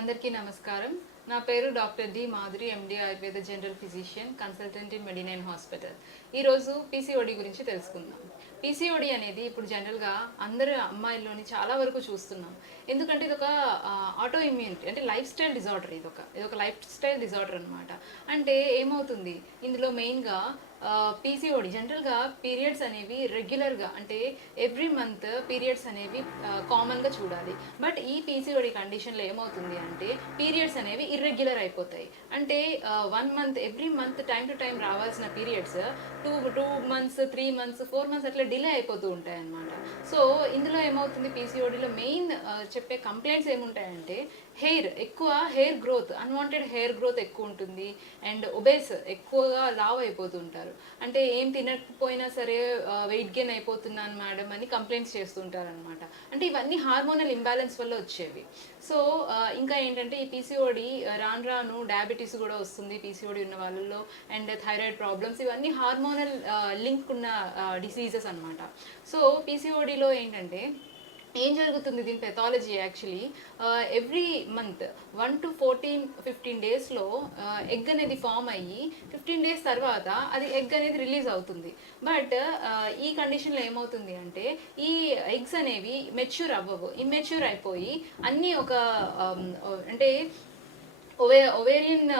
అందరికీ నమస్కారం. నా పేరు doctor D Madhuri MD Ayurveda general physician consultant in Medinine hospital. ఈరోజు పీసీఓడి గురించి తెలుసుకుందాం. పీసీఓడి అనేది ఇప్పుడు జనరల్గా అందరు అమ్మాయిల్లోని చాలా వరకు చూస్తున్నాం. ఎందుకంటే ఇది ఒక ఆటో ఇమ్యూనిటీ అంటే లైఫ్ స్టైల్ డిజార్డర్ ఇది ఒక ఇది ఒక లైఫ్ స్టైల్ డిజార్డర్ అనమాట అంటే ఏమవుతుంది? ఇందులో మెయిన్గా పీసీఓడి జనరల్గా పీరియడ్స్ అనేవి రెగ్యులర్గా అంటే ఎవ్రీ మంత్ పీరియడ్స్ అనేవి కామన్గా చూడాలి. బట్ ఈ పీసీఓడి కండిషన్లో ఏమవుతుంది అంటే పీరియడ్స్ అనేవి ఇర్రెగ్యులర్ అయిపోతాయి. అంటే one month every month time to time రావాల్సిన periods two two months three months four months అట్లా డిలే అయిపోతూ ఉంటాయి అన్నమాట సో ఇందులో ఏమవుతుంది పీసీఓడిలో మెయిన్ చెప్పే కంప్లైంట్స్ ఏముంటాయంటే హెయిర్ ఎక్కువ hair growth unwanted hair growth ఎక్కువ ఉంటుంది. అండ్ ఒబేస్ ఎక్కువగా లావ్ అయిపోతుంటారు అంటే ఏం తినకపోయినా సరే వెయిట్ గెయిన్ అయిపోతున్నాను మేడం అని కంప్లైంట్స్ చేస్తుంటారు అనమాట అంటే ఇవన్నీ హార్మోనల్ ఇంబ్యాలెన్స్ వల్ల వచ్చేవి. సో ఇంకా ఏంటంటే ఈ పీసీఓడి రాను రాను డయాబెటీస్ కూడా వస్తుంది పీసీఓడి ఉన్న వాళ్ళలో అండ్ థైరాయిడ్ ప్రాబ్లమ్స్ ఇవన్నీ హార్మోనల్ లింక్ ఉన్న డిసీజెస్ అన్నమాట. సో పీసీఓడిలో ఏంటంటే ఏం జరుగుతుంది దీని pathology actually every month one to fourteen fifteen డేస్లో ఎగ్ అనేది ఫామ్ అయ్యి ఫిఫ్టీన్ డేస్ తర్వాత అది ఎగ్ అనేది రిలీజ్ అవుతుంది. బట్ ఈ కండిషన్లో ఏమవుతుంది అంటే ఈ ఎగ్స్ అనేవి మెచ్యూర్ అవ్వవు ఇమ్మెచ్యూర్ అయిపోయి అన్నీ ఒక అంటే ఒవే ఒవేరియన్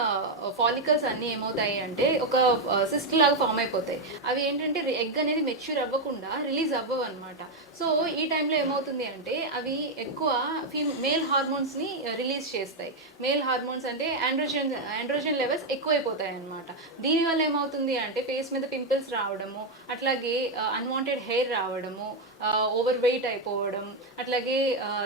ఫాలికల్స్ అన్నీ ఏమవుతాయి అంటే ఒక uh, సిస్ట్ లాగా ఫామ్ అయిపోతాయి. అవి ఏంటంటే ఎగ్ అనేది మెచ్యూర్ అవ్వకుండా రిలీజ్ అవ్వవు అనమాట సో ఈ టైంలో ఏమవుతుంది అంటే అవి ఎక్కువ ఫీ మేల్ హార్మోన్స్ని రిలీజ్ చేస్తాయి. మేల్ హార్మోన్స్ అంటే ఆండ్రోజన్ ఆండ్రోజన్ లెవెల్స్ ఎక్కువైపోతాయి అనమాట దీనివల్ల ఏమవుతుంది అంటే ఫేస్ మీద పింపుల్స్ రావడము అట్లాగే uh, అన్వాంటెడ్ హెయిర్ రావడము uh, ఓవర్ వెయిట్ అయిపోవడం అట్లాగే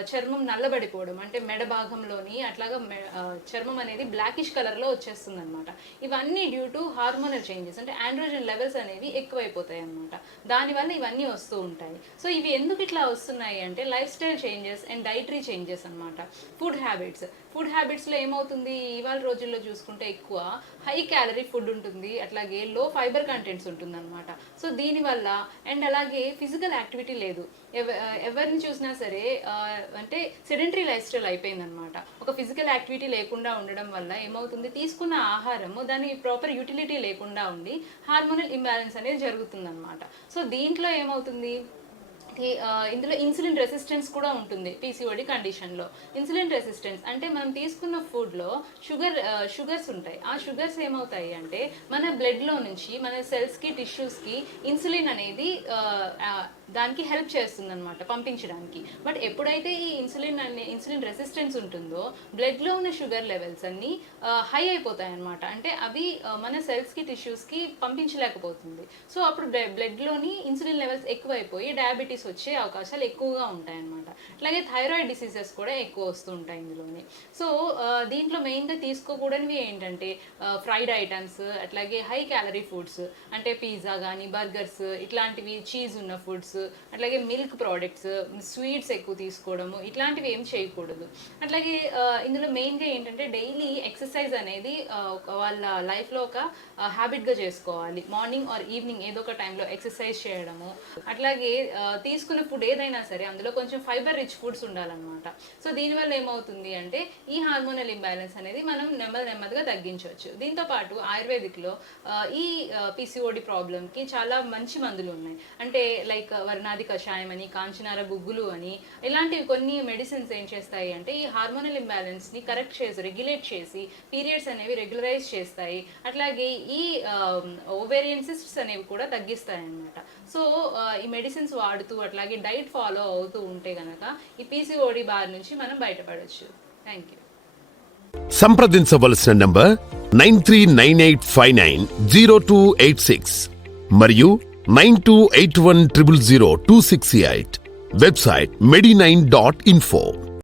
చర్మం నల్లబడిపోవడం అంటే మెడ భాగంలోని అట్లాగా మె- చర్మం అనేది బ్లాకిష్ కలర్లో వచ్చేస్తుంది అనమాట ఇవన్నీ డ్యూ టు హార్మోనల్ చేంజెస్ అంటే ఆండ్రోజన్ లెవెల్స్ అనేవి ఎక్కువైపోతాయి అనమాట దానివల్ల ఇవన్నీ వస్తూ ఉంటాయి. సో ఇవి ఎందుకు ఇట్లా వస్తున్నాయి అంటే lifestyle changes and dietary changes అనమాట ఫుడ్ హ్యాబిట్స్ ఫుడ్ హ్యాబిట్స్లో ఏమవుతుంది? ఇవాళ రోజుల్లో చూసుకుంటే ఎక్కువ హై క్యాలరీ ఫుడ్ ఉంటుంది. అట్లాగే లో ఫైబర్ కంటెంట్స్ ఉంటుంది అనమాట సో దీనివల్ల అండ్ అలాగే ఫిజికల్ యాక్టివిటీ లేదు. ఎవ- ఎవరిని చూసినా సరే అంటే సెడెంటరీ లైఫ్ స్టైల్ అయిపోయిందనమాట ఒక ఫిజికల్ యాక్టివిటీ లేకుండా ఉండడం వల్ల ఏమవుతుంది? తీసుకున్న ఆహారము దాని ప్రాపర్ యూటిలిటీ లేకుండా ఉండి హార్మోనల్ ఇంబ్యాలెన్స్ అనేది జరుగుతుందన్నమాట. సో దీంట్లో ఏమవుతుంది? ఇందులో ఇన్సులిన్ రెసిస్టెన్స్ కూడా ఉంటుంది పీసీఓడి కండిషన్లో. ఇన్సులిన్ రెసిస్టెన్స్ అంటే మనం తీసుకున్న ఫుడ్లో షుగర్ షుగర్స్ ఉంటాయి. ఆ షుగర్స్ ఏమవుతాయి అంటే మన బ్లడ్లో నుంచి మన సెల్స్కి టిష్యూస్కి ఇన్సులిన్ అనేది దానికి హెల్ప్ చేస్తుంది అనమాట పంపించడానికి. బట్ ఎప్పుడైతే ఈ ఇన్సులిన్ అనే ఇన్సులిన్ రెసిస్టెన్స్ ఉంటుందో బ్లడ్లో ఉన్న షుగర్ లెవెల్స్ అన్నీ హై అయిపోతాయి అనమాట అంటే అవి మన సెల్స్కి టిష్యూస్కి పంపించలేకపోతుంది. సో అప్పుడు బ్లడ్లోని ఇన్సులిన్ లెవెల్స్ ఎక్కువైపోయి డయాబెటీస్ వచ్చే అవకాశాలు ఎక్కువగా ఉంటాయన్నమాట. అట్లాగే థైరాయిడ్ డిసీజెస్ కూడా ఎక్కువ వస్తూ ఉంటాయి ఇందులోనే. సో దీంట్లో మెయిన్గా తీసుకోకూడనివి ఏంటంటే ఫ్రైడ్ ఐటమ్స్ అట్లాగే హై క్యాలరీ ఫుడ్స్ అంటే పిజ్జా కానీ బర్గర్స్ ఇట్లాంటివి చీజ్ ఉన్న ఫుడ్స్ అట్లాగే మిల్క్ ప్రోడక్ట్స్ స్వీట్స్ ఎక్కువ తీసుకోవడము ఇట్లాంటివి ఏం చేయకూడదు. అట్లాగే ఇందులో మెయిన్గా ఏంటంటే డైలీ ఎక్సర్సైజ్ అనేది వాళ్ళ లైఫ్లో ఒక హ్యాబిట్గా చేసుకోవాలి. మార్నింగ్ ఆర్ ఈవినింగ్ ఏదో ఒక టైంలో ఎక్సర్సైజ్ చేయడము. అట్లాగే తీసుకున్న ఫుడ్ ఏదైనా సరే అందులో కొంచెం ఫైబర్ రిచ్ ఫుడ్స్ ఉండాలన్నమాట. సో దీనివల్ల ఏమవుతుంది అంటే ఈ హార్మోనల్ ఇంబ్యాలెన్స్ అనేది మనం నెమ్మది నెమ్మదిగా తగ్గించవచ్చు. దీంతో పాటు ఆయుర్వేదిక్లో ఈ పిసిఓడి ప్రాబ్లమ్కి చాలా మంచి మందులు ఉన్నాయి. అంటే లైక్ వర్ణాది కషాయం అని కాంచనార గుగ్గులు అని ఇలాంటివి కొన్ని మెడిసిన్స్ ఏం చేస్తాయి అంటే ఈ హార్మోనల్ ఇంబ్యాలెన్స్ని కరెక్ట్ చేసి రెగ్యులేట్ చేసి పీరియడ్స్ అనేవి రెగ్యులరైజ్ చేస్తాయి. అట్లాగే ఈ um, ఓవేరియన్ సిస్ట్స్ అనేవి కూడా తగ్గిస్తాయి అన్నమాట సో ఈ మెడిసిన్స్ వాడుతూ అట్లాగే డైట్ ఫాలో అవుతూ ఉంటే గనక ఈ పీసీఓడి బార్ నుంచి మనం బయటపడవచ్చు థ్యాంక్ యూ సంప్రదించవలసిన number nine three nine eight five nine zero two eight six. మరియు nine two eight one triple zero two six eight website medi nine dot info